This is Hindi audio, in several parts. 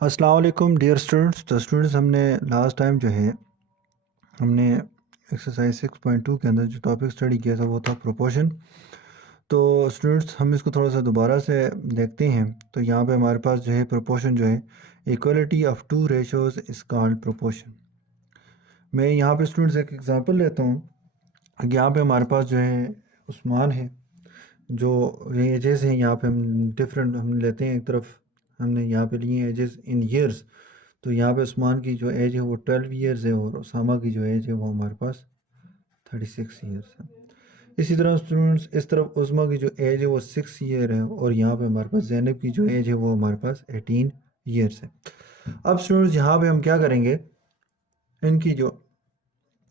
अस्सलाम वालेकुम डियर स्टूडेंट्स। तो स्टूडेंट्स हमने लास्ट टाइम जो है हमने एक्सरसाइज 6.2 के अंदर जो टॉपिक स्टडी किया था वो था प्रोपोर्शन। तो स्टूडेंट्स हम इसको थोड़ा सा दोबारा से देखते हैं। तो यहाँ पे हमारे पास जो है प्रोपोर्शन जो है equality of two ratios is called proportion. मैं यहाँ पे स्टूडेंट्स एक एग्जांपल लेता हूँ कि यहाँ पे हमारे पास जो है उस्मान है, जो एजेस हैं यहाँ पे हम डिफरेंट हम लेते हैं। एक तरफ हमने यहाँ पे लिए एजेस इन ईयर्स। तो यहाँ पे उस्मान की जो एज है वो 12 ईयर्स है और उसामा की जो एज है वो हमारे पास 36 ईयर्स है। इसी तरह स्टूडेंट्स इस तरफ उस्मा की जो एज है वो 6 ईयर है और यहाँ पे हमारे पास ज़ैनब की जो एज है वो हमारे पास 18 ईयर्स है। अब स्टूडेंट्स यहाँ पे हम क्या करेंगे, इनकी जो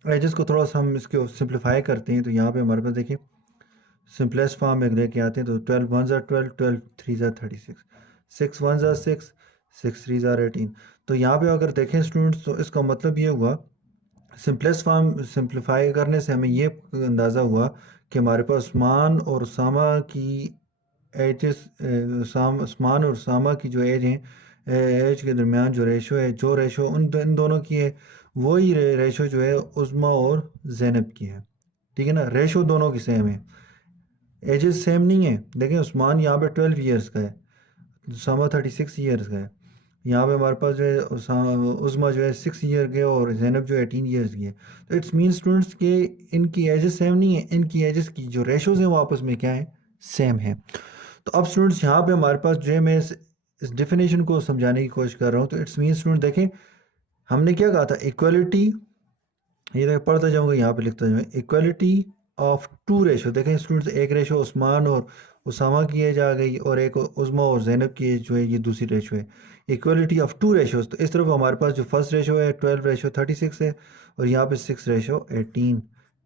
एजेस को थोड़ा सा हम इसको सिंप्लीफाई करते हैं। तो यहाँ पे हमारे पास देखिए सिंपलेस्ट फॉर्म में लेके आते हैं। तो 12 वन ज़ा 12, 12 थ्री ज़ा 36, 6 वन ज़ा 6, 6 थ्री ज़ा 18। तो यहाँ पे अगर देखें स्टूडेंट्स तो इसका मतलब ये हुआ, सिंपलेस्ट फॉर्म सिंप्लीफाई करने से हमें ये अंदाज़ा हुआ कि हमारे पास उस्मान और उसामा की एजेस, उस्मान और उसामा की जो एज है, एज के दरमियान जो रेशो है, जो रेशो इन दोनों की है वही रेशो जो है उस्मा और ज़ैनब की है। ठीक है ना, रेशो दोनों की सेम है, एजेस सेम नहीं है। देखें उस्मान यहाँ पे 12 ईयर्स का है, उसामा 36 ईयर्स का है। यहाँ पे हमारे पास जो है उस्मा जो है 6 ईयर के और ज़ैनब जो है 18 ईयर्स की है। तो इट्स मीन स्टूडेंट्स के इनकी एजेस सेम नहीं है, इनकी एजेस की जो रेशोज़ हैं वो आपस में क्या है, सेम है। तो अब स्टूडेंट्स यहाँ पे हमारे पास जो है मैं इस डेफिनेशन को समझाने की कोशिश कर रहा हूँ। तो इट्स मीन स्टूडेंट देखें हमने क्या कहा था, इक्वलिटी, ये देखो पढ़ता जाऊँगा यहाँ पे लिखता जाऊँगा, इक्वलिटी ऑफ टू रेशो। देखें स्टूडेंट्स एक रेशो उस्मान और उसामा की एज आ गई और एक उज़्मा और ज़ैनब की एज जो है ये दूसरी रेशो है। इक्वलिटी ऑफ टू रेशोज, तो इस तरफ हमारे पास जो फर्स्ट रेशो है 12 रेशो 36 है और यहाँ पे 6 रेशो 18।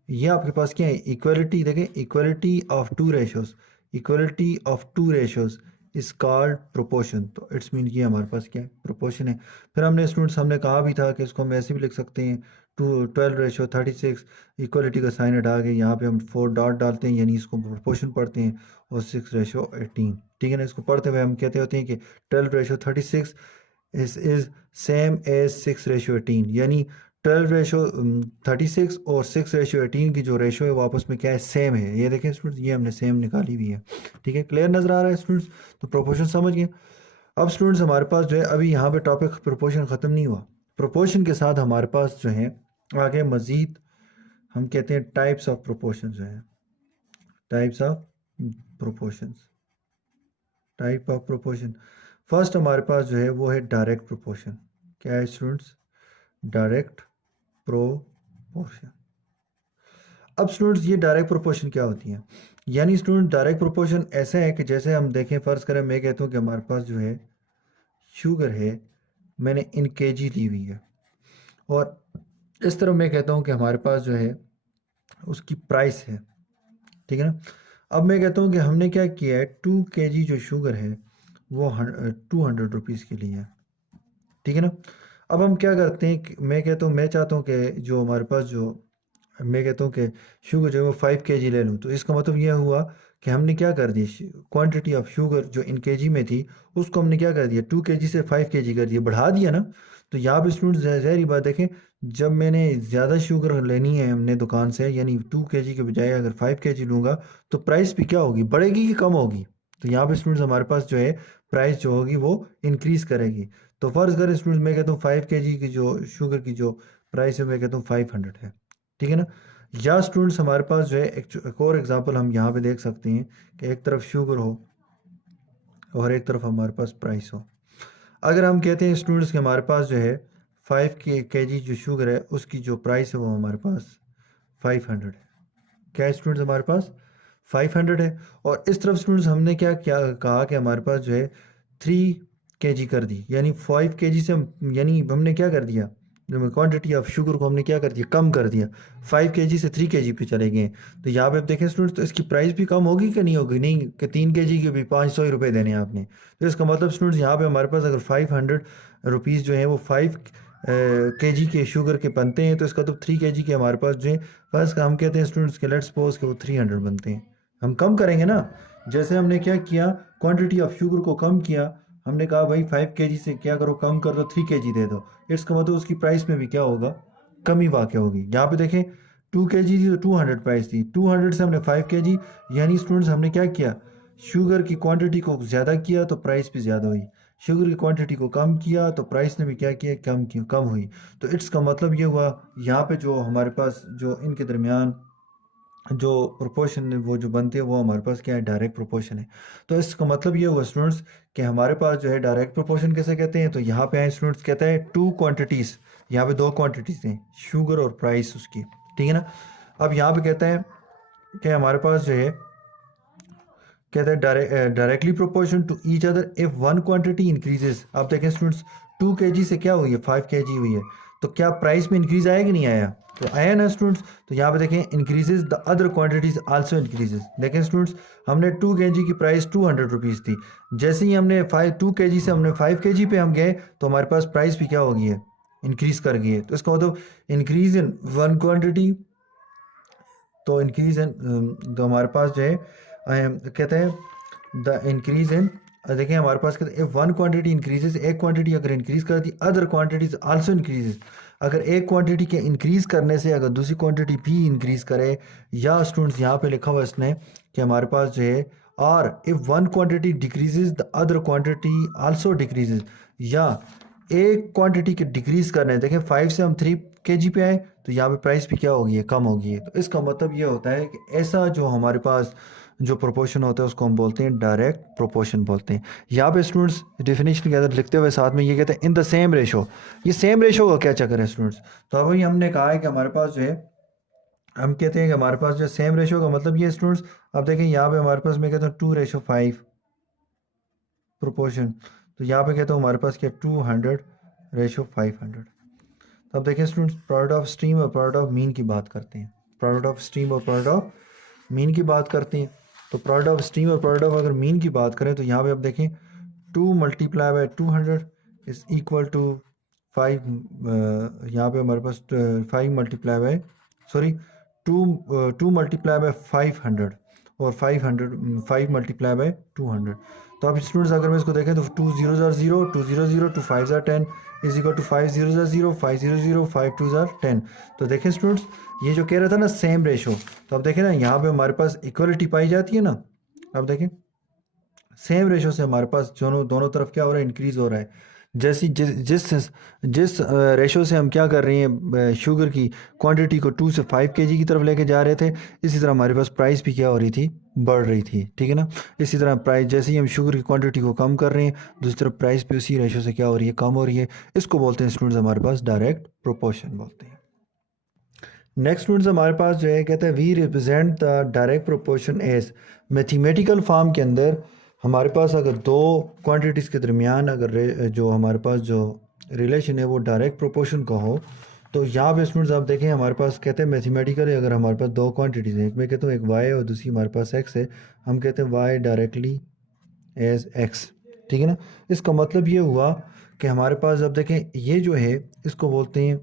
ये आपके पास क्या है, इक्वलिटी। देखें equality of two ratios, equality of two ratios is called proportion. तो इट्स मीन ये हमारे पास क्या है, प्रोपोर्शन है। फिर हमने स्टूडेंट्स हमने कहा भी था कि इसको हम ऐसे भी लिख सकते हैं, 12 रेशो 36, इक्वलिटी का साइन हटा के यहाँ पे हम 4 डॉट डालते हैं यानी इसको प्रोपोर्शन पढ़ते हैं, और 6 रेशो 18। ठीक है ना, इसको पढ़ते हुए हम कहते होते हैं कि 12 ratio 36 is same as 6 ratio 18, यानी 12 रेशो 36 और 6 रेशो 18 की जो रेशो है वो आपस में क्या है, सेम है। ये देखें स्टूडेंट्स, ये हमने सेम निकाली हुई है। ठीक है, क्लियर नज़र आ रहा है स्टूडेंट्स? तो प्रोपोर्शन समझ गए। अब स्टूडेंट्स हमारे पास जो है अभी यहाँ पे टॉपिक प्रोपोर्शन ख़त्म नहीं हुआ। प्रोपोर्शन के साथ हमारे पास जो है आगे मज़ीद हम कहते हैं टाइप्स ऑफ प्रोपोर्शन जो है, types of proportions, type of proportion. First हमारे पास जो है वो है डायरेक्ट प्रोपोर्शन। क्या है स्टूडेंट्स, डायरेक्ट प्रोपोर्शन। अब स्टूडेंट्स ये डायरेक्ट प्रोपोर्शन क्या होती है, यानी स्टूडेंट डायरेक्ट प्रोपोर्शन ऐसा है कि जैसे हम देखें, फ़र्ज़ करें मैं कहता हूँ कि हमारे पास जो है शुगर है, मैंने इन केजी ली हुई है, और इस तरह मैं कहता हूँ कि हमारे पास जो है उसकी प्राइस है। ठीक है ना, अब मैं कहता हूँ कि हमने क्या किया है, 2 kg जो शुगर है वो 200 रुपीज़ के लिए है। ठीक है ना, अब हम क्या करते हैं कि मैं कहता हूँ, मैं चाहता हूँ कि जो हमारे पास जो, मैं कहता हूँ कि शुगर जो है वो 5 kg ले लूँ। तो इसका मतलब यह हुआ कि हमने क्या कर दिया, क्वांटिटी ऑफ शुगर जो इन केजी में थी उसको हमने क्या कर दिया, 2 kg से 5 kg कर दिया, बढ़ा दिया ना। तो यहाँ पे स्टूडेंट ज़ाहिर बात देखें, जब मैंने ज़्यादा शुगर लेनी है हमने दुकान से, यानी 2 kg के बजाय अगर 5 kg लूँगा तो प्राइस भी क्या होगी, बढ़ेगी कि कम होगी। तो यहाँ पे स्टूडेंट्स हमारे पास जो है प्राइस जो होगी वो इंक्रीज़ करेगी। तो फ़र्ज़ करें स्टूडेंट्स मैं कहता हूँ 5 kg की जो शुगर की जो प्राइस है मैं कहता हूँ 500 है। ठीक है ना, या स्टूडेंट्स हमारे पास जो है एक और एग्जांपल हम यहाँ पे देख सकते हैं कि एक तरफ शुगर हो और एक तरफ हमारे पास प्राइस हो। अगर हम कहते हैं स्टूडेंट्स के हमारे पास जो है 5 kg जो शुगर है उसकी जो प्राइस है वो हमारे पास 500 है। क्या है स्टूडेंट्स, हमारे पास 500 है। और इस तरफ स्टूडेंट्स हमने क्या क्या कहा कि हमारे पास जो है 3 kg कर दी, यानी 5 kg से यानी हमने क्या कर दिया, क्वांटिटी ऑफ शुगर को हमने क्या कर दिया, कम कर दिया, 5 kg से 3 kg पे चले गए। तो यहाँ पे आप देखें स्टूडेंट्स, तो इसकी प्राइस भी कम होगी कि नहीं होगी, नहीं कि 3 kg के भी 500 रुपये देने हैं आपने। तो इसका मतलब स्टूडेंट्स यहाँ पे हमारे पास अगर 500 रुपीज़ जो है वो 5 kg के शुगर के बनते हैं, तो इसका तो 3 kg के हमारे पास जो है, बस हम कहते हैं स्टूडेंट्स के लेट्स सपोज कि वो 300 बनते हैं। हम कम करेंगे ना, जैसे हमने क्या किया, क्वांटिटी ऑफ शुगर को कम किया, हमने कहा भाई 5 kg से क्या करो, कम कर दो, 3 kg दे दो, इट्स का मतलब उसकी प्राइस में भी क्या होगा, कमी वाक़ होगी। यहाँ पे देखें 2 kg थी तो 200 प्राइस थी, 200 से हमने 5 kg, यानी स्टूडेंट्स हमने क्या किया, शुगर की क्वांटिटी को ज़्यादा किया तो प्राइस भी ज़्यादा हुई, शुगर की क्वांटिटी को कम किया तो प्राइस ने भी क्या किया, कम हुई। तो इट्स का मतलब ये हुआ यहाँ पे जो हमारे पास जो इनके दरमियान जो प्रोपोर्शन वो जो बनती है वो हमारे पास क्या है, डायरेक्ट प्रोपोर्शन है। तो इसका मतलब ये हुआ स्टूडेंट्स कि हमारे पास जो है डायरेक्ट प्रोपोर्शन कैसे कहते हैं, तो यहाँ पे आए स्टूडेंट्स कहते हैं टू क्वांटिटीज़, यहाँ पे दो क्वांटिटीज़ हैं, शुगर और प्राइस उसकी, ठीक है ना। अब यहाँ पे कहते हैं कि हमारे पास जो है कहते हैं directly proportion to each other if one quantity increases. आप देखें स्टूडेंट्स 2 kg से क्या हुई है, 5 kg हुई है, तो क्या प्राइस में इंक्रीज आया कि नहीं आया, तो आया ना स्टूडेंट्स। तो यहाँ पे देखें increases the other quantities also increases. देखें स्टूडेंट्स हमने 2 kg की प्राइस 200 रुपीज़ थी, जैसे ही हमने 2 kg से हमने 5 kg पे हम गए तो हमारे पास प्राइस भी क्या हो गई है, इंक्रीज कर गई है। तो इसका मतलब इंक्रीज इन वन क्वांटिटी, तो इंक्रीज इन तो हमारे पास जो है कहते हैं द इंक्रीज इन, देखिए हमारे पास कहते हैं वन क्वांटिटी इंक्रीजेस, एक क्वांटिटी अगर इंक्रीज कर the other quantities also increases. अगर एक क्वांटिटी के इंक्रीज करने से अगर दूसरी क्वांटिटी भी इंक्रीज करे, या स्टूडेंट्स यहाँ पे लिखा हुआ इसने कि हमारे पास जो है और if one quantity decreases the other quantity also decreases, या एक क्वांटिटी के डिक्रीज करने, देखें 5 से हम 3 kg पे आए तो यहाँ पे प्राइस भी क्या होगी है, कम होगी है। तो इसका मतलब ये होता है कि ऐसा जो हमारे पास जो प्रोपोर्शन होता है उसको हम बोलते हैं डायरेक्ट प्रोपोर्शन बोलते हैं। यहाँ पे स्टूडेंट्स डेफिनेशन के अंदर लिखते हुए साथ में ये कहते हैं इन द सेम रेशो। ये सेम रेशो का क्या चक्कर है स्टूडेंट्स, तो अभी हमने कहा है कि हमारे पास जो है, हम कहते हैं कि हमारे पास जो सेम रेशो का मतलब ये स्टूडेंट्स, अब देखें यहाँ पे हमारे पास मैं कहता हूँ 2:5 प्रोपोर्शन, तो यहाँ पे कहता हूँ हमारे पास क्या 200:500। तो अब देखिए स्टूडेंट्स प्रोडक्ट ऑफ स्ट्रीम और प्रोडक्ट ऑफ मीन की बात करते हैं, प्रोडक्ट ऑफ स्ट्रीम और प्रोडक्ट ऑफ मीन की बात करते हैं। तो प्रोडक्ट ऑफ स्ट्रीम और प्रोडक्ट ऑफ अगर मीन की बात करें तो यहाँ पे आप देखें 2 × 200 इज इक्वल टू 5, यहाँ पे हमारे पास 5 × सॉरी 2 × 500 और 5 × 200। तो आप स्टूडेंट्स अगर मैं इसको देखें तो 2 0 0 2 0 0 2 5 10 इज इक्वल टू 5 0 0 5 0 0 5 2 10। तो देखें स्टूडेंट्स ये जो कह रहा था ना सेम रेशो, तो अब देखें ना यहाँ पे हमारे पास इक्वलिटी पाई जाती है ना। अब देखें सेम रेशो से हमारे पास दोनों दोनों तरफ क्या हो रहा है, इंक्रीज हो रहा है। जैसी जिस जिस जिस रेशो से हम क्या कर रहे हैं, शुगर की क्वांटिटी को 2 से 5 kg की तरफ लेके जा रहे थे, इसी तरह हमारे पास प्राइस भी क्या हो रही थी, बढ़ रही थी, ठीक है ना। इसी तरह प्राइस जैसे ही हम शुगर की क्वांटिटी को कम कर रहे हैं, दूसरी तरफ प्राइस भी उसी रेशो से क्या हो रही है, कम हो रही है। इसको बोलते हैं स्टूडेंट्स हमारे पास डायरेक्ट प्रोपोर्शन बोलते हैं। नेक्स्ट स्टूडेंट्स हमारे पास जो है कहते हैं we represent the direct proportion as, mathematical form के अंदर हमारे पास अगर दो क्वांटिटीज़ के दरमियान अगर जो हमारे पास जो रिलेशन है वो डायरेक्ट प्रोपोर्शन का हो, तो यहाँ पे स्टूडेंट्स आप देखें हमारे पास कहते हैं मैथमेटिकली अगर हमारे पास दो क्वांटिटीज़ हैं, एक मैं कहता हूँ एक वाई और दूसरी हमारे पास एक्स है, हम कहते हैं वाई डायरेक्टली एज एक्स, ठीक है ना। इसका मतलब ये हुआ कि हमारे पास अब देखें ये जो है इसको बोलते हैं,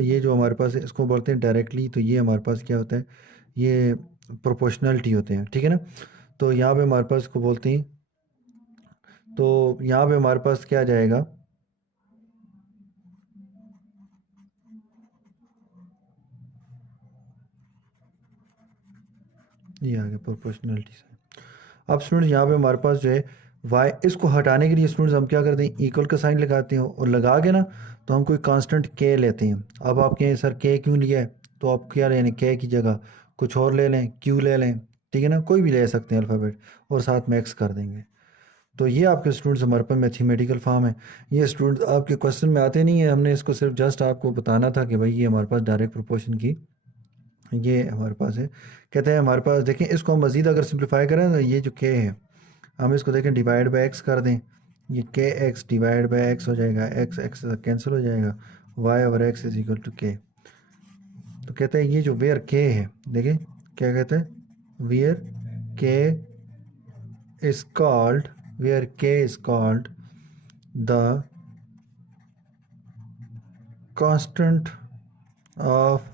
ये जो हमारे पास है इसको बोलते हैं डायरेक्टली, तो ये हमारे पास क्या होता है, ये प्रोपोर्शनलिटी होते हैं, ठीक है ना। तो यहाँ पे हमारे पास इसको बोलते हैं, तो यहाँ पे हमारे पास क्या आ जाएगा, ये आ गया प्रोपोर्शनलिटी से। अब स्टूडेंट्स यहाँ पे हमारे पास जो है वाई, इसको हटाने के लिए स्टूडेंट्स हम क्या करते हैं, इक्वल का साइन लगाते हैं और लगा के ना तो हम कोई कांस्टेंट के लेते हैं। अब आप कहें सर के क्यों लिया है, तो आप क्या लें, के की जगह कुछ और ले लें, क्यू ले लें, ठीक है ना, कोई भी ले सकते हैं अल्फ़ाबेट, और साथ में एक्स कर देंगे। तो ये आपके स्टूडेंट्स हमारे पास मैथमेटिकल फॉर्म है। ये स्टूडेंट आपके क्वेश्चन में आते नहीं है, हमने इसको सिर्फ जस्ट आपको बताना था कि भाई ये हमारे पास डायरेक्ट प्रोपोर्शन की ये हमारे पास है। कहते हैं हमारे पास देखें इसको हम मज़ीद अगर सिंप्लीफाई करें तो ये जो के है हम इसको देखें डिवाइड बाय एक्स कर दें, ये के एक्स डिवाइड बाय एक्स हो जाएगा, एक्स एक्स कैंसिल हो जाएगा, y over x is equal to k. तो कहते हैं ये जो वेयर के है, देखें क्या कहते हैं, वेयर के इज कॉल्ड, वेयर के is called the constant of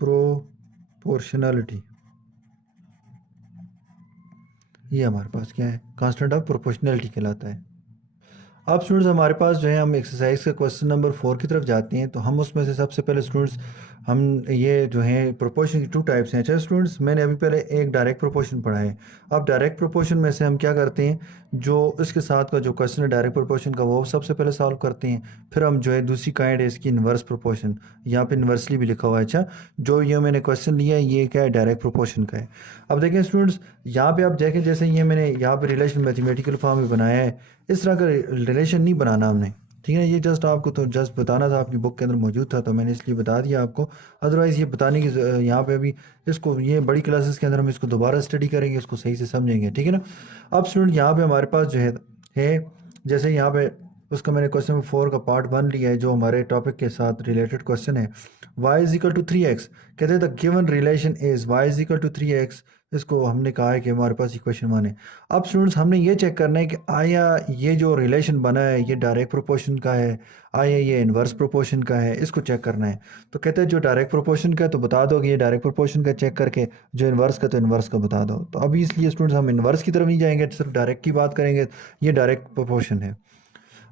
proportionality. ये हमारे पास क्या है, कांस्टेंट ऑफ प्रोपोर्शनैलिटी कहलाता है। अब स्टूडेंट्स हमारे पास जो है हम एक्सरसाइज के क्वेश्चन नंबर 4 की तरफ जाते हैं। तो हम उसमें से सबसे पहले स्टूडेंट्स हम ये जो है प्रोपोर्शन की 2 टाइप्स हैं। अच्छा स्टूडेंट्स, मैंने अभी पहले एक डायरेक्ट प्रोपोर्शन पढ़ा है। अब डायरेक्ट प्रोपोर्शन में से हम क्या करते हैं, जो इसके साथ का जो क्वेश्चन है डायरेक्ट प्रोपोर्शन का वो सबसे पहले सॉल्व करते हैं। फिर हम जो है दूसरी काइंड है इसकी इन्वर्स प्रोपोर्शन, यहाँ पे इन्वर्सली भी लिखा हुआ है। अच्छा, जो ये मैंने क्वेश्चन लिया है ये क्या है, डायरेक्ट प्रोपोर्शन का है। अब देखें स्टूडेंट्स, यहाँ पे आप देखें जैसे ये मैंने यहाँ पे रिलेशन मैथमेटिकल फॉर्म में बनाया है, इस तरह का रिलेशन नहीं बनाना हमने, ठीक है। ये जस्ट आपको तो जस्ट बताना था, आपकी बुक के अंदर मौजूद था तो मैंने इसलिए बता दिया आपको। अदरवाइज़ ये बताने की यहाँ पे अभी इसको ये बड़ी क्लासेस के अंदर हम इसको दोबारा स्टडी करेंगे, इसको सही से समझेंगे, ठीक है ना। अब स्टूडेंट यहाँ पे हमारे पास जो है जैसे यहाँ पे उसका मैंने क्वेश्चन नंबर 4 का पार्ट 1 लिया है जो हमारे टॉपिक के साथ रिलेटेड क्वेश्चन है। y is equal to 3x, कहते हैं the given relation is y is equal to 3x। इसको हमने कहा है कि हमारे पास इक्वेशन 1 है। अब स्टूडेंट्स हमने ये चेक करना है कि आया ये जो रिलेशन बना है ये डायरेक्ट प्रोपोर्शन का है, आया ये इन्वर्स प्रोपोर्शन का है, इसको चेक करना है। तो कहते हैं जो डायरेक्ट प्रोपोर्शन का तो बता दो कि ये डायरेक्ट प्रोपोर्शन का चेक करके, जो इन्वर्स का तो इन्वर्स का बता दो। तो अभी इसलिए स्टूडेंट्स हम इन्वर्स की तरफ नहीं जाएंगे, सिर्फ डायरेक्ट की बात करेंगे। ये डायरेक्ट प्रोपोर्शन है।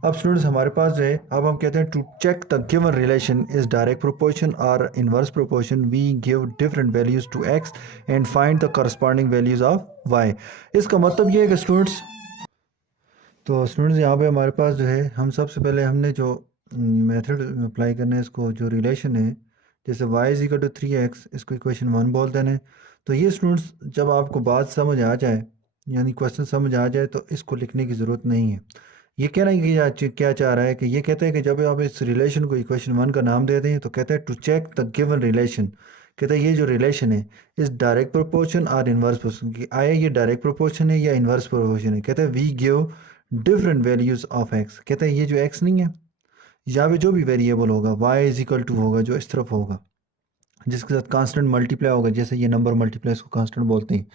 अब स्टूडेंट्स हमारे पास जो है, अब हम कहते हैं to check the given relation is direct proportion और inverse proportion we give different values to x and find the corresponding values of y. इसका मतलब ये है कि स्टूडेंट्स यहाँ पे हमारे पास जो है हम सबसे पहले हमने जो मेथड अप्लाई करना है, इसको जो रिलेशन है जैसे y is equal to 3x, इसको इक्वेशन 1 बोल देना है। तो ये स्टूडेंट्स जब आपको बात समझ आ जाए, यानी क्वेश्चन समझ आ जाए, तो इसको लिखने की ज़रूरत नहीं है। ये कहना है कि क्या चाह रहा है कि ये कहते हैं कि जब आप इस रिलेशन को इक्वेशन 1 का नाम दे दें तो कहते हैं to check the given relation, कहते हैं ये जो रिलेशन है इस डायरेक्ट प्रोपोर्शन और इन्वर्स प्रोपोर्शन की, आया ये डायरेक्ट प्रोपोर्शन है या इन्वर्स प्रोपोर्शन है। कहते हैं we give different values of x, कहते हैं ये जो एक्स नहीं है, यहाँ पे जो भी वेरिएबल होगा वाई इज इक्वल टू होगा जो इस तरफ होगा, जिसके साथ कांस्टेंट मल्टीप्लाई होगा, जैसे ये नंबर मल्टीप्लाई इसको कांस्टेंट बोलते हैं।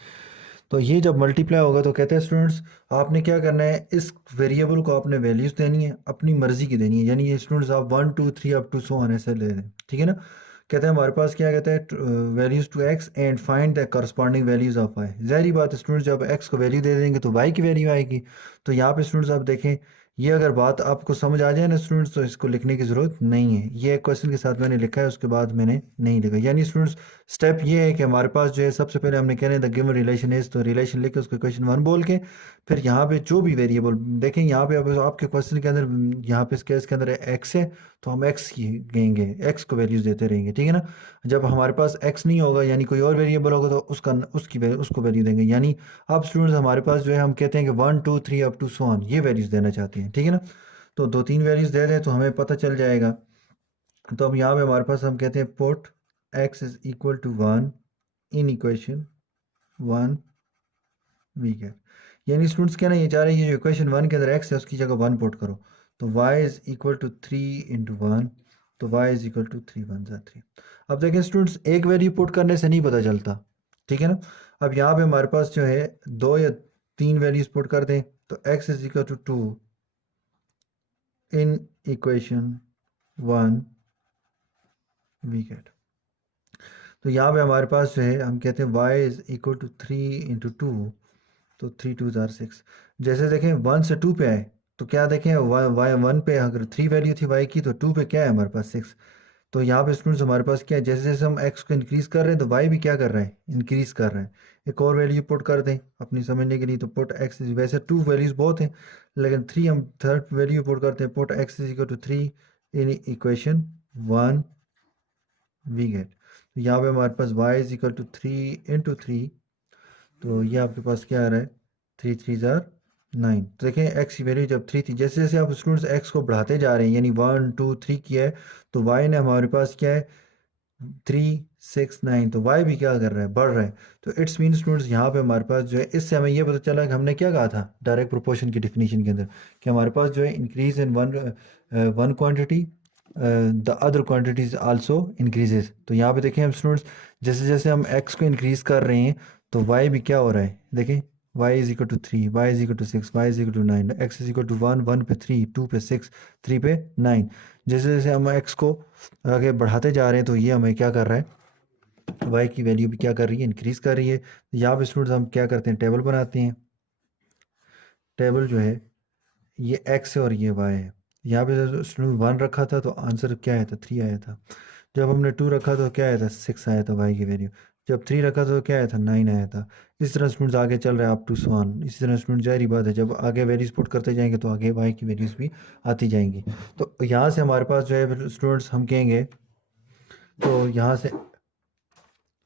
तो ये जब मल्टीप्लाई होगा तो कहते हैं स्टूडेंट्स आपने क्या करना है, इस वेरिएबल को आपने वैल्यूज़ देनी है, अपनी मर्जी की देनी है। यानी ये स्टूडेंट्स आप 1 2 3 अप टू सो आने से ले दें, ठीक है ना। कहते हैं हमारे पास क्या कहते हैं values to x and find the corresponding values of y. ज़ाहिर बात है स्टूडेंट्स, जब एक्स को वैल्यू दे देंगे तो वाई की वैल्यू आएगी। तो यहाँ पे स्टूडेंट्स आप देखें, ये अगर बात आपको समझ आ जाए ना स्टूडेंट्स, तो इसको लिखने की ज़रूरत नहीं है। ये क्वेश्चन के साथ मैंने लिखा है, उसके बाद मैंने नहीं लिखा। यानी स्टूडेंट्स स्टेप ये है कि हमारे पास जो है सबसे पहले हमने कहना है द गिवन रिलेशन इज, तो रिलेशन लिख के उसको क्वेश्चन 1 बोल के, फिर यहाँ पे जो भी वेरिएबल देखें, यहाँ पे आपके क्वेश्चन के अंदर यहाँ पे इस केस के अंदर एक्स है तो हम एक्स की देंगे, एक्स को वैल्यूज देते रहेंगे, ठीक है ना। जब हमारे पास एक्स नहीं होगा यानी कोई और वेरिएबल होगा तो उसको वैल्यू देंगे। यानी अब स्टूडेंट्स हमारे पास जो है हम कहते हैं कि 1 2 3 अप टू सो ऑन ये वैल्यूज देना चाहते हैं, ठीक है ना। तो 2 3 वैल्यूज दे दें तो हमें पता चल जाएगा। तो अब यहाँ पे हमारे पास हम कहते हैं put x is equal to 1 in equation 1 we get. यानी स्टूडेंट्स कहना ये चाह रहे हैं, ये जो इक्वेशन 1 के अंदर x है उसकी जगह 1 पुट करो। तो y is equal to 3 into 1, तो y इज इक्वल टू 3 1 ज़ा 3। अब देखें स्टूडेंट्स, एक वैल्यू पुट करने से नहीं पता चलता, ठीक है ना। अब यहाँ पे हमारे पास जो है 2 या 3 वैल्यूज पुट कर दें, तो x is equal to 2 in equation 1 we get. तो यहाँ पे हमारे पास जो है हम कहते हैं y is equal to 3 into 2, तो 3 2 ज़ार 6। जैसे देखें 1 से 2 पे आए तो क्या देखें, y 1 पे अगर 3 वैल्यू थी y की, तो 2 पे क्या है हमारे पास 6। तो यहाँ पे स्टूडेंट्स हमारे पास क्या है, जैसे जैसे हम x को इंक्रीज़ कर रहे हैं तो y भी क्या कर रहा है, इंक्रीज़ कर रहा है। एक और वैल्यू पुट कर दें अपनी समझने के लिए, तो पुट x, वैसे 2 वैल्यूज़ बहुत हैं लेकिन 3 हम थर्ड वैल्यू पुट करते हैं, put x is equal to 3 in equation 1 we get. तो यहाँ पे हमारे पास y is equal to 3 into 3, तो ये आपके पास क्या आ रहा है, 3 3 ज़ार 9। तो देखें x की वैल्यू जब 3 थी, जैसे जैसे आप स्टूडेंट्स x को बढ़ाते जा रहे हैं यानी 1 2 3 किया है, तो y ने हमारे पास क्या है 3 6 9, तो y भी क्या कर रहा है, बढ़ रहा है। तो इट्स मीन स्टूडेंट्स यहाँ पे हमारे पास जो है, इससे हमें ये पता चला कि हमने क्या कहा था डायरेक्ट प्रोपोर्शन की डिफिनीशन के अंदर, कि हमारे पास जो है increase in one quantity the other quantities also increases. तो यहाँ पे देखें हम स्टूडेंट्स, जैसे जैसे हम x को इंक्रीज कर रहे हैं तो y भी क्या हो रहा है, देखें y is equal to 3, y is equal to 6, y is equal to 9, x is equal to 1 1 पे 3, 2 पे 6, 3 पे 9। जैसे जैसे हम x को आगे बढ़ाते जा रहे हैं तो ये हमें क्या कर रहा है, y की वैल्यू भी क्या कर रही है, इंक्रीज़ कर रही है। यहाँ पे स्टूडेंट्स हम क्या करते हैं, टेबल बनाते हैं। टेबल जो है ये एक्स है और ये वाई है। यहाँ पे स्टूडेंट 1 रखा था तो आंसर क्या आया था, 3 आया था। जब हमने 2 रखा तो क्या आया था, 6 आया था वाई की वैल्यू। जब 3 रखा तो क्या आया था, 9 आया था। इस तरह स्टूडेंट्स आगे चल रहे हैं अप टू सवान। इसी तरह स्टूडेंट जाहिर बात है जब आगे वैल्यूज पुट करते जाएंगे तो आगे वाई की वैल्यूज भी आती जाएंगी। तो यहाँ से हमारे पास जो है स्टूडेंट्स हम कहेंगे, तो यहाँ से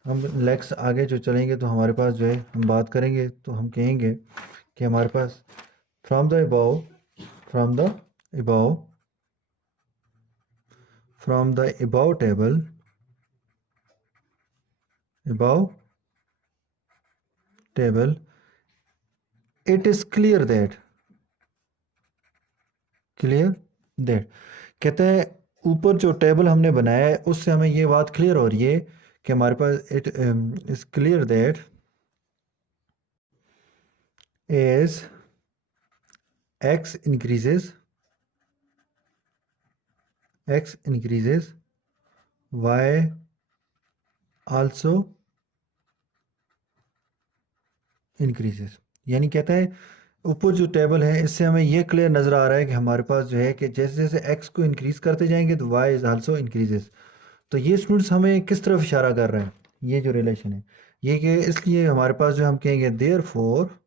हम लेक्स आगे जो चलेंगे तो हमारे पास जो है हम बात करेंगे तो हम कहेंगे कि हमारे पास from the above from the above from the above table above table it is clear that कहते हैं ऊपर जो टेबल हमने बनाया है उससे हमें ये बात क्लियर हो रही है कि हमारे पास it is clear that as x increases y also increases। यानी कहता है ऊपर जो टेबल है इससे हमें ये क्लियर नज़र आ रहा है कि हमारे पास जो है कि जैसे जैसे x को इंक्रीज करते जाएंगे तो y इज आल्सो इंक्रीजेस। तो ये स्टूडेंट्स हमें किस तरफ इशारा कर रहे हैं, ये जो रिलेशन है ये कि इसलिए हमारे पास जो हम कहेंगे therefore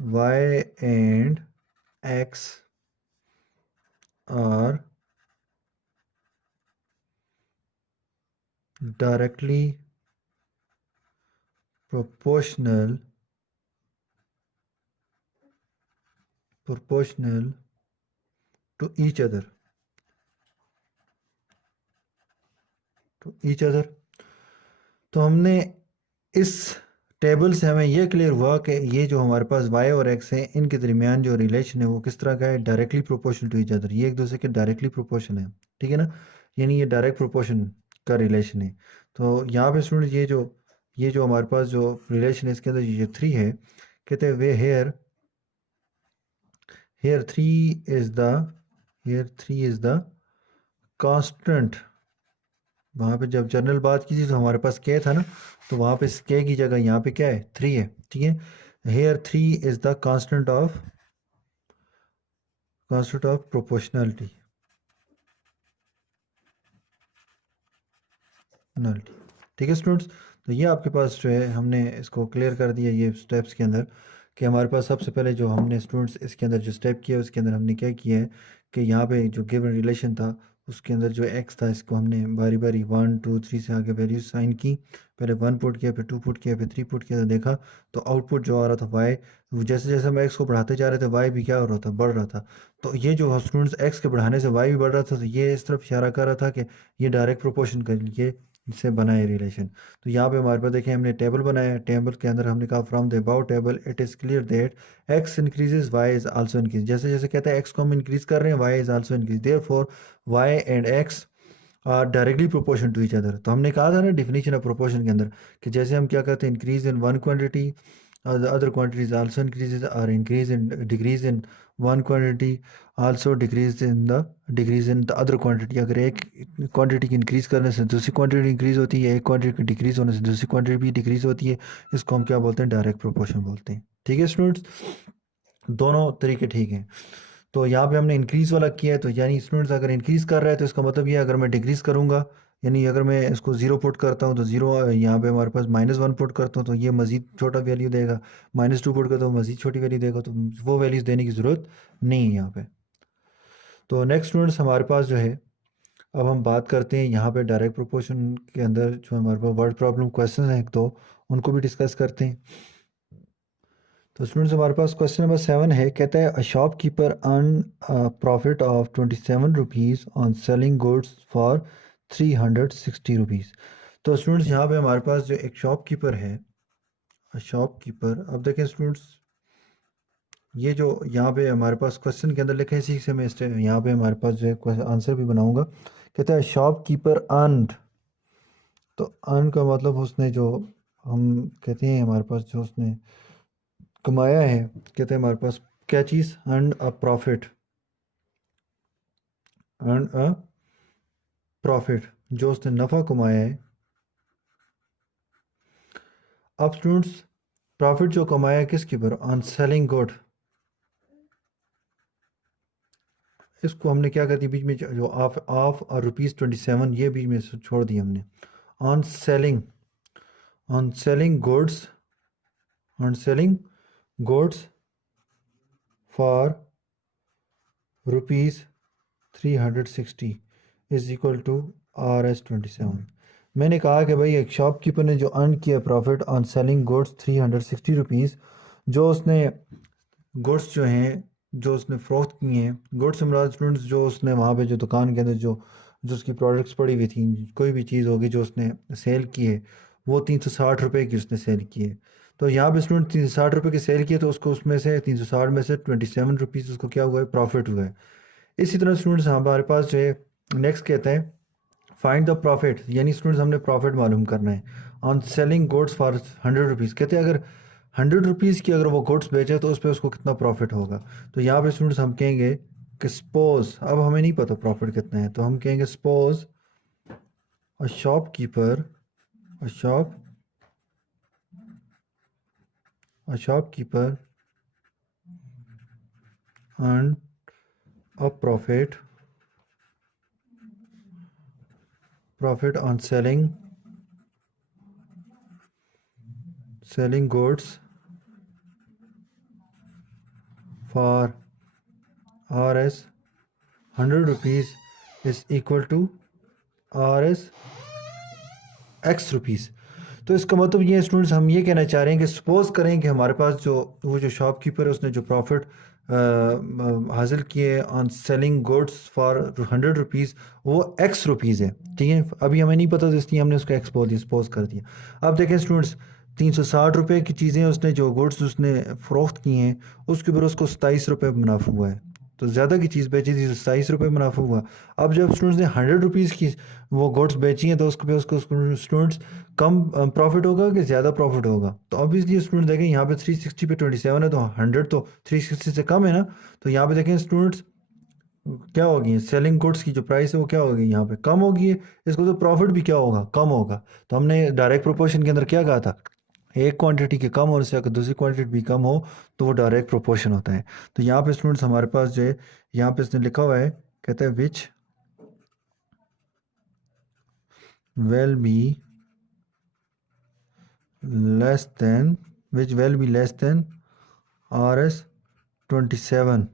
y and x are directly proportional to each other तो हमने इस टेबल से हमें यह क्लियर हुआ कि ये जो हमारे पास y और x है इनके दरमियान जो रिलेशन है वो किस तरह का है, directly proportional to each other. ये एक दूसरे के डायरेक्टली प्रोपोर्शन है, ठीक है ना, यानी ये डायरेक्ट प्रोपोर्शन का रिलेशन है। तो यहाँ पे स्टूडेंट ये जो हमारे पास जो रिलेशन है इसके अंदर ये 3 है, कहते हैं way here 3 is the constant. वहाँ पे जब जनरल बात की थी तो हमारे पास के था ना, तो वहाँ पे के की जगह यहाँ पे क्या है, 3 है, ठीक है। Here 3 is the constant of proportionality, ठीक है स्टूडेंट्स। तो ये आपके पास जो है हमने इसको क्लियर कर दिया ये स्टेप्स के अंदर कि हमारे पास सबसे पहले जो हमने स्टूडेंट्स इसके अंदर जो स्टेप किया उसके अंदर हमने क्या किया है कि यहाँ पे जो गिवन रिलेशन था उसके अंदर जो एक्स था इसको हमने बारी बारी 1 2 3 से आगे वैल्यूज साइन की। पहले 1 पुट किया, फिर 2 पुट किया, फिर 3 पुट किया, तो देखा तो आउटपुट जो आ रहा था वाई, जैसे जैसे हम एक्स को बढ़ाते जा रहे थे वाई भी क्या हो रहा था, बढ़ रहा था। तो ये जो स्टूडेंट्स एक्स के बढ़ाने से वाई भी बढ़ रहा था, तो ये इस तरफ इशारा कर रहा था कि ये डायरेक्ट प्रोपोर्शन कर लिए से बना है रिलेशन। तो यहाँ पे हमारे पास देखें हमने टेबल बनाया है, टेबल के अंदर हमने कहा from the about table it is clear that x increases y is also increase. जैसे जैसे कहते हैं एक्स को हम इंक्रीज कर रहे हैं y is also increase, therefore y and x are directly proportion to each other. तो हमने कहा था ना डिफिनीशन ऑफ प्रोपोर्शन के अंदर कि जैसे हम क्या करते हैं, increase in one quantity the other quantities also increases or decrease in one quantity also decrease in the other quantity। अगर एक क्वांटिटी की इंक्रीज करने से दूसरी क्वांटिटी इंक्रीज होती है, एक क्वांटिटी की डिक्रीज होने से दूसरी क्वांटिटी भी डिक्रीज होती है, इसको हम क्या बोलते हैं, डायरेक्ट प्रोपोर्शन बोलते हैं। ठीक है स्टूडेंट्स, दोनों तरीके ठीक हैं। तो यहाँ पे हमने इंक्रीज़ वाला किया है, तो यानी स्टूडेंट्स अगर इंक्रीज़ कर रहा है तो इसका मतलब ये है अगर मैं डिक्रीज़ करूँगा, यानी अगर मैं इसको ज़ीरो पुट करता हूँ तो ज़ीरो, यहाँ पे हमारे पास -1 पुट करता हूँ तो ये मज़ीद छोटा वैल्यू देगा, -2 पुट करता हूँ मज़ीद छोटी वैल्यू देगा, तो वो वैल्यूज़ देने की ज़रूरत नहीं है यहाँ पे। तो नेक्स्ट स्टूडेंट्स हमारे पास जो है अब हम बात करते हैं यहाँ पे डायरेक्ट प्रोपोर्शन के अंदर जो हमारे पास वर्ड प्रॉब्लम क्वेश्चन हैं एक दो, उनको भी डिस्कस करते हैं। तो स्टूडेंट्स हमारे पास क्वेश्चन नंबर 7 है, कहता है a shopkeeper earn profit of 27 rupees on selling goods for 360 rupees. तो स्टूडेंट्स यहाँ पे हमारे पास जो एक शॉपकीपर है, शॉपकीपर, अब देखें स्टूडेंट्स ये जो यहाँ पे हमारे पास क्वेश्चन के अंदर लिखे हैं इसी से मैं यहाँ पे हमारे पास जो है आंसर भी बनाऊंगा। कहता है शॉपकीपर अर्न, तो अर्न का मतलब उसने जो हम कहते हैं हमारे पास जो उसने कमाया है, कहते हैं हमारे पास क्या चीज़, earn a profit, earn a profit, जो उसने नफ़ा कमाया है। अब स्टूडेंट्स प्रॉफिट जो कमाया किसके ऊपर, ऑन सेलिंग गुड। इसको हमने क्या कर दिया बीच में, जो ऑफ ऑफ और ₹27 ये बीच में से छोड़ दिया हमने। On selling, on selling goods, on selling goods for ₹360 is equal to RS27। मैंने कहा कि भाई एक शॉपकीपर ने जो अर्न किया प्रॉफिट ऑन सेलिंग गुड्स ₹360, जो उसने गुड्स जो हैं जो उसने फ़रोख्त किए हैं, गुड्स मुराद स्टूडेंट्स जो उसने वहाँ पे जो दुकान के अंदर जो जो उसकी प्रोडक्ट्स पड़ी हुई थी, कोई भी चीज़ होगी जो उसने सेल की है, वो ₹360 की उसने सेल की है। तो यहाँ पे स्टूडेंट ₹360 की सेल की है, तो उसको उसमें से 360 में से ₹27 उसको क्या हुआ है, प्रॉफिट हुआ है। इसी तरह स्टूडेंट्स हमारे पास जो है नेक्स्ट कहता है फाइंड द प्रॉफिट, यानी स्टूडेंट्स हमने प्रॉफिट मालूम करना है ऑन सेलिंग गुड्स फॉर ₹100। कहते हैं अगर ₹100 की अगर वो गुड्स बेचे तो उस पर उसको कितना प्रॉफिट होगा। तो यहाँ पे स्टूडेंट्स हम कहेंगे कि सपोज, अब हमें नहीं पता प्रॉफिट कितना है, तो हम कहेंगे suppose a shopkeeper, a shop a shopkeeper earned a profit on selling goods for RS ₹100 is equal to RS X rupees. तो इसका मतलब ये स्टूडेंट्स हम ये कहना चाह रहे हैं कि सपोज़ करें कि हमारे पास जो वो जो शॉपकीपर है उसने जो प्रॉफिट हासिल किए ऑन सेलिंग गुड्स फॉर ₹100, वो ₹X है। ठीक है, अभी हमें नहीं पता तो इसलिए हमने उसको एक्स बोल दिया, सपोज कर दिया। अब देखें स्टूडेंट्स, ₹360 की चीज़ें उसने जो गुड्स उसने फ़रोख्त की हैं उसके ऊपर उसको ₹27 मुनाफा हुआ है। तो ज़्यादा की चीज़ बेची थी तो ₹27 मुनाफा हुआ। अब जब स्टूडेंट्स ने ₹100 की वो गुड्स बेची हैं तो उसके पे उसको स्टूडेंट्स कम प्रॉफिट होगा कि ज़्यादा प्रॉफिट होगा। तो ऑब्वियसली स्टूडेंट देखें यहाँ पे 360 पे 27 है, तो 100 तो 360 से कम है ना। तो यहाँ पे देखें स्टूडेंट्स क्या होगी, सेलिंग गुड्स की जो प्राइस है वो क्या होगी, यहाँ पे कम होगी है। इसको तो प्रॉफिट भी क्या होगा, कम होगा। तो हमने डायरेक्ट प्रोपोर्शन के अंदर क्या कहा था, एक क्वांटिटी के कम होने से अगर दूसरी क्वांटिटी भी कम हो तो वो डायरेक्ट प्रोपोर्शन होता है। तो यहाँ पे स्टूडेंट्स हमारे पास जो है यहाँ पे इसने लिखा हुआ है, कहता है विच will be less than RS27।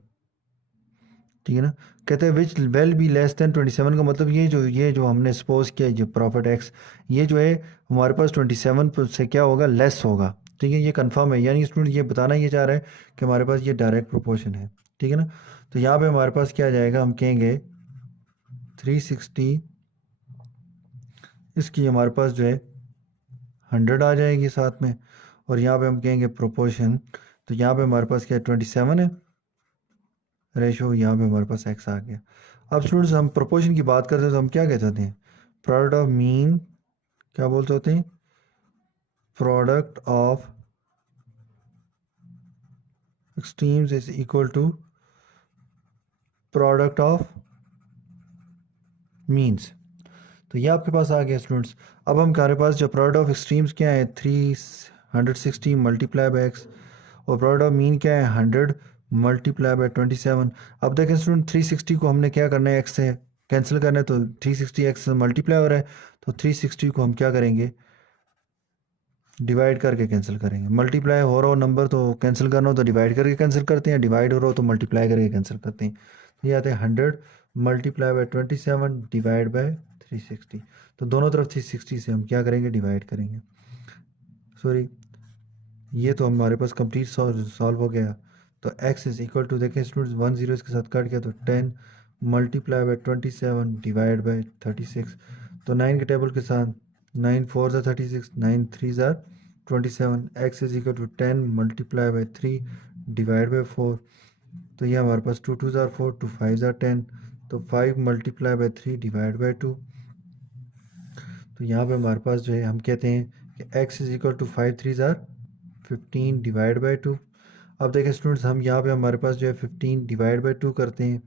ठीक है ना। कहते हैं विच वेल बी लेस देन 27 का मतलब ये जो हमने सपोज किया जो प्रॉफिट एक्स, ये जो है हमारे पास 27 से क्या होगा, लेस होगा। ठीक है, ये कंफर्म है, यानी स्टूडेंट ये बताना ये चाह रहा है कि हमारे पास ये डायरेक्ट प्रोपोर्शन है। ठीक है ना। तो यहाँ पे हमारे पास क्या आ जाएगा, हम कहेंगे 360, इसकी हमारे पास जो है 100 आ जाएगी साथ में, और यहाँ पे हम कहेंगे प्रोपोर्शन। तो यहाँ पे हमारे पास क्या है, 27 है रेशो, यहाँ पे हमारे पास एक्स आ गया। अब स्टूडेंट्स हम प्रोपोर्शन की बात करते हैं तो हम क्या कहते होते हैं, प्रोडक्ट ऑफ मीन, क्या बोलते होते हैं, product of extremes is equal to product of means. तो ये आपके पास आ गया स्टूडेंट्स। अब हम हमारे पास जो प्रोडक्ट ऑफ एक्सट्रीम्स क्या है, 360 मल्टीप्लाई बाई एक्स, और प्रोडक्ट ऑफ मीन क्या है, 100 मल्टीप्लाई बाई 27। अब देखें स्टूडेंट 360 को हमने क्या करना है, एक्स से कैंसिल करना है, तो 360 एक्स से मल्टीप्लाई हो रहा है, तो 360 को हम क्या करेंगे, डिवाइड करके कैंसिल करेंगे। मल्टीप्लाई हो रहा हो नंबर तो कैंसिल करना हो तो डिवाइड करके कैंसिल करते हैं, डिवाइड हो रहा हो तो मल्टीप्लाई करके कैंसिल करते हैं। तो ये आते हैं 100 मल्टीप्लाई बाई 27 डिवाइड बाई 360। तो दोनों तरफ 360 से हम क्या करेंगे, डिवाइड करेंगे। सॉरी, ये तो हमारे पास कंप्लीट सॉल्व हो गया। तो x इज इक्वल टू, देखें स्टूडेंट्स 1 0 इसके साथ कट गया, तो 10 मल्टीप्लाई बाई 27 डिवाइड बाई 36। तो 9 के टेबल के साथ 9 4 ज़ा 36, 9 3 ज़ा 27। x is equal to 10 multiply by 3 divide by 4। तो ये हमारे पास 2 2 ज़ा 4, 2 5 ज़ा 10, तो 5 मल्टीप्लाई बाई 3 डिवाइड बाई 2। तो यहाँ पे हमारे पास जो है हम कहते हैं कि x इज इक्वल टू 5 3 ज़ा 15 डिवाइड बाई 2। अब देखें स्टूडेंट्स, हम यहाँ पे हमारे पास जो है 15 डिवाइड बाई 2 करते हैं,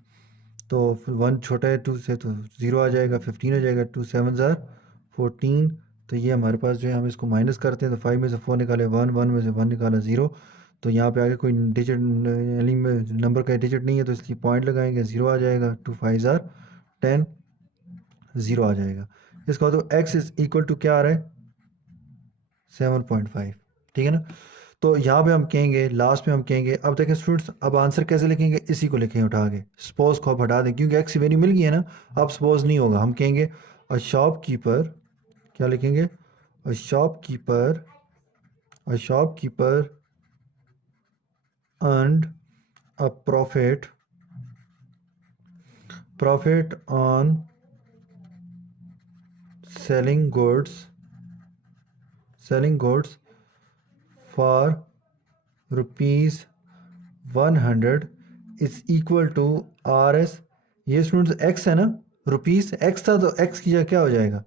तो 1 छोटा है 2 से तो 0 आ जाएगा, 15 हो जाएगा, 2 7 ज़ार 14। तो ये हमारे पास जो है हम इसको माइनस करते हैं, तो 5 में से 4 निकाले 1, 1 में से 1 निकाला 0। तो यहाँ पे आगे कोई डिजिट यानी नंबर का डिजिट नहीं है, तो इसलिए पॉइंट लगाएंगे, 0 आ जाएगा। 2 5 आर 10, 0 आ जाएगा। इसका मतलब x इज इक्वल टू क्या आ रहा है, 7.5। ठीक है ना। तो यहाँ पे हम कहेंगे, लास्ट में हम कहेंगे, अब देखें स्टूडेंट्स, अब आंसर कैसे लिखेंगे, इसी को लिखें उठा के, सपोज को आप हटा दें क्योंकि एक्स की वैल्यू मिल गई है ना। अब सपोज नहीं होगा, हम कहेंगे अ शॉपकीपर, क्या लिखेंगे, a shopkeeper, a shopkeeper earned a profit on selling goods for rupees 100 is equal to RS। ये स्टूडेंट्स x है ना, रुपीस x था, तो x की जगह क्या हो जाएगा,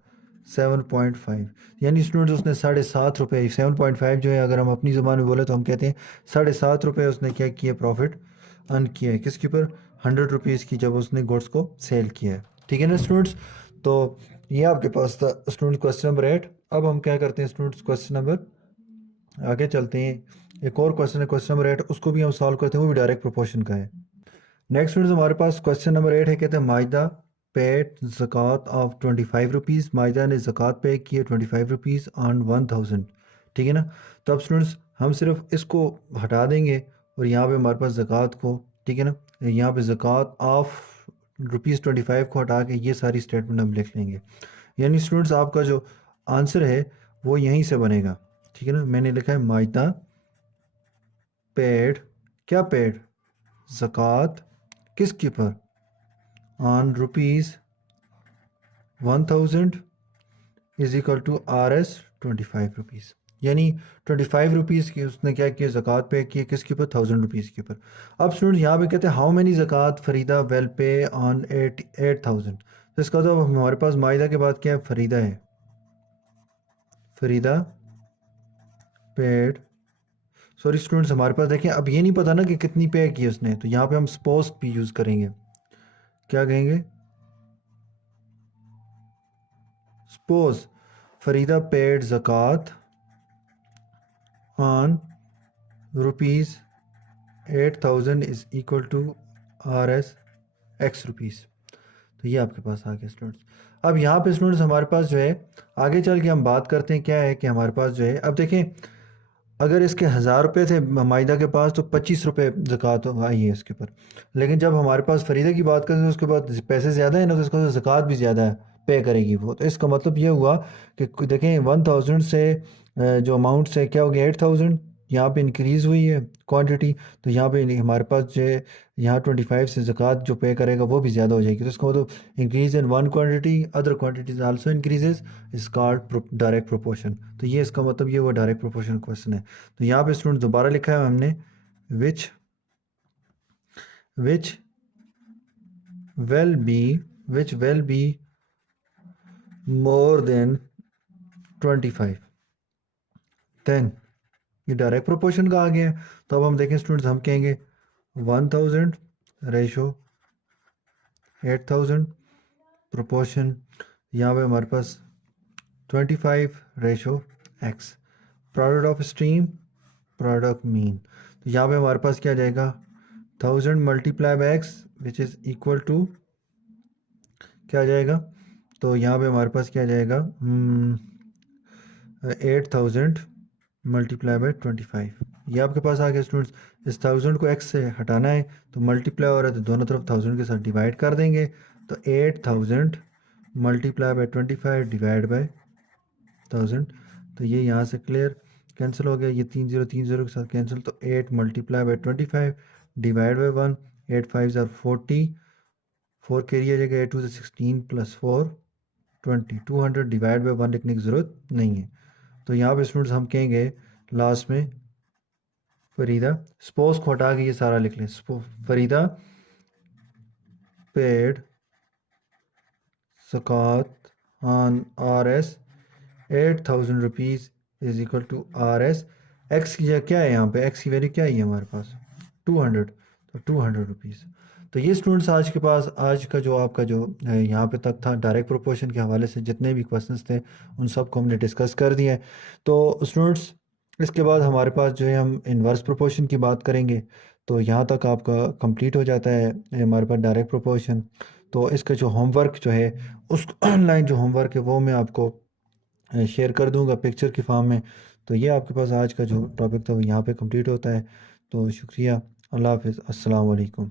7.5। यानी स्टूडेंट्स उसने 7.5 रुपये, 7.5 जो है अगर हम अपनी ज़ुबान में बोले तो हम कहते हैं 7.5 रुपये उसने क्या किया, प्रॉफिट अर्न किया है किसके ऊपर, 100 रुपीज़ की, जब उसने गुड्स को सेल किया है। ठीक है ना स्टूडेंट्स। तो ये आपके पास था स्टूडेंट क्वेश्चन नंबर 8। अब हम क्या करते हैं स्टूडेंट्स, क्वेश्चन नंबर आगे चलते हैं। एक और क्वेश्चन है क्वेश्चन नंबर 8, उसको भी हम सॉल्व करते हैं, वो भी डायरेक्ट प्रोपोर्शन का है। नेक्स्ट स्टूडेंट्स हमारे पास क्वेश्चन नंबर 8 है, कहते हैं माहिदा पेड ज़कात ऑफ 25 रुपीज़। माहिदा ने ज़कात पे की है 25 रुपीज़ ऑन 1000। ठीक है ना। तो अब स्टूडेंट्स हम सिर्फ इसको हटा देंगे और यहाँ पे हमारे पास ज़कात को, ठीक है ना, यहाँ पे ज़कात ऑफ ₹25 को हटा के ये सारी स्टेटमेंट हम लिख लेंगे। यानी स्टूडेंट्स आपका जो आंसर है वो यहीं से बनेगा। ठीक है ना। मैंने लिखा है माहिदा पेड, क्या पेड, ज़कात किसके पर, on ₹1000 is equal to RS 25 rupees. यानी 25 रुपीज़ की उसने क्या किया, ज़कात पे किया किसके ऊपर, 1000 रुपीज़ के ऊपर। अब स्टूडेंट यहाँ पे कहते हैं हाउ मेनी ज़कात फरीदा वेल पे ऑन 8,000। तो इसका तो हमारे पास माहिदा के बाद क्या है, फरीदा है, फरीदा पेड, सॉरी स्टूडेंट्स हमारे पास देखें अब ये नहीं पता ना कि कितनी पे की उसने, तो यहाँ पे हम सपोज भी यूज़ करेंगे, क्या कहेंगे, suppose Farida paid zakat on ₹8,000 is equal to RS X rupees. तो ये आपके पास आ गया स्टूडेंट्स। अब यहाँ पे स्टूडेंट्स हमारे पास जो है आगे चल के हम बात करते हैं, क्या है कि हमारे पास जो है, अब देखें अगर इसके 1000 रुपये थे माहिदा के पास तो 25 रुपये ज़कात आई है इसके ऊपर। लेकिन जब हमारे पास फरीदा की बात करते हैं उसके बाद पैसे ज़्यादा है ना, तो इसका तो ज़कात भी ज़्यादा है, पे करेगी वो। तो इसका मतलब ये हुआ कि देखें 1000 से जो अमाउंट से क्या हो गया 8000, यहाँ पे इंक्रीज़ हुई है क्वांटिटी, तो यहाँ पे हमारे पास जो है यहाँ 25 से ज़कात जो पे करेगा वो भी ज़्यादा हो जाएगी। तो इसका मतलब increase in one quantity other quantities also increases is called direct proportion. तो ये इसका मतलब ये वो डायरेक्ट प्रोपोर्शन क्वेश्चन है। तो यहाँ पे स्टूडेंट दोबारा लिखा है हमने which which which will be more than 25, then ये डायरेक्ट प्रोपोर्शन का आ गया है। तो अब हम देखें स्टूडेंट्स, हम कहेंगे 1000 रेशो 8000 प्रोपोर्शन, यहाँ पे हमारे पास 25 ratio x, product of stream product mean. तो यहाँ पे हमारे पास क्या आ जाएगा 1000 multiply by x which is equal to क्या आ जाएगा, तो यहाँ पे हमारे पास क्या आ जाएगा 8000 मल्टीप्लाई बाई 25। ये आपके पास आ गया स्टूडेंट्स। इस 1000 को x से हटाना है तो मल्टीप्लाई हो रहा है तो दोनों तरफ 1000 के साथ डिवाइड कर देंगे, तो 8000 मल्टीप्लाई बाई 25 डिवाइड बाई 1000। तो ये यहाँ से क्लियर कैंसिल हो गया, ये 3 0 के साथ कैंसिल, तो 8 multiply by 25 divide by 1, 8 5 are 40, 4 carry आ जाएगा, 8 2 16 प्लस 4 20, 200 डिवाइड बाई 1 लिखने की ज़रूरत नहीं है। तो यहाँ पे स्टूडेंट्स हम कहेंगे लास्ट में फरीदा, सपोज को हटा के ये सारा लिख लें, Farida paid zakat on RS 8000 rupees is equal to RS। X की जगह क्या है, यहाँ पे एक्स की वैल्यू क्या है हमारे पास 200, तो 200 रुपीज़। तो ये स्टूडेंट्स आज के पास आज का जो आपका जो यहाँ पे तक था डायरेक्ट प्रोपोर्शन के हवाले से जितने भी क्वेश्चंस थे उन सब को हमने डिस्कस कर दिए हैं। तो स्टूडेंट्स इसके बाद हमारे पास जो है हम इन्वर्स प्रोपोर्शन की बात करेंगे। तो यहाँ तक आपका कंप्लीट हो जाता है हमारे पास डायरेक्ट प्रोपोर्शन। तो इसका जो होमवर्क जो है उस ऑनलाइन जो होमवर्क है वो मैं आपको शेयर कर दूंगा पिक्चर की फॉर्म में। तो ये आपके पास आज का जो टॉपिक था वो यहाँ पे कंप्लीट होता है। तो शुक्रिया। अल्लाह हाफिज़। अस्सलाम वालेकुम।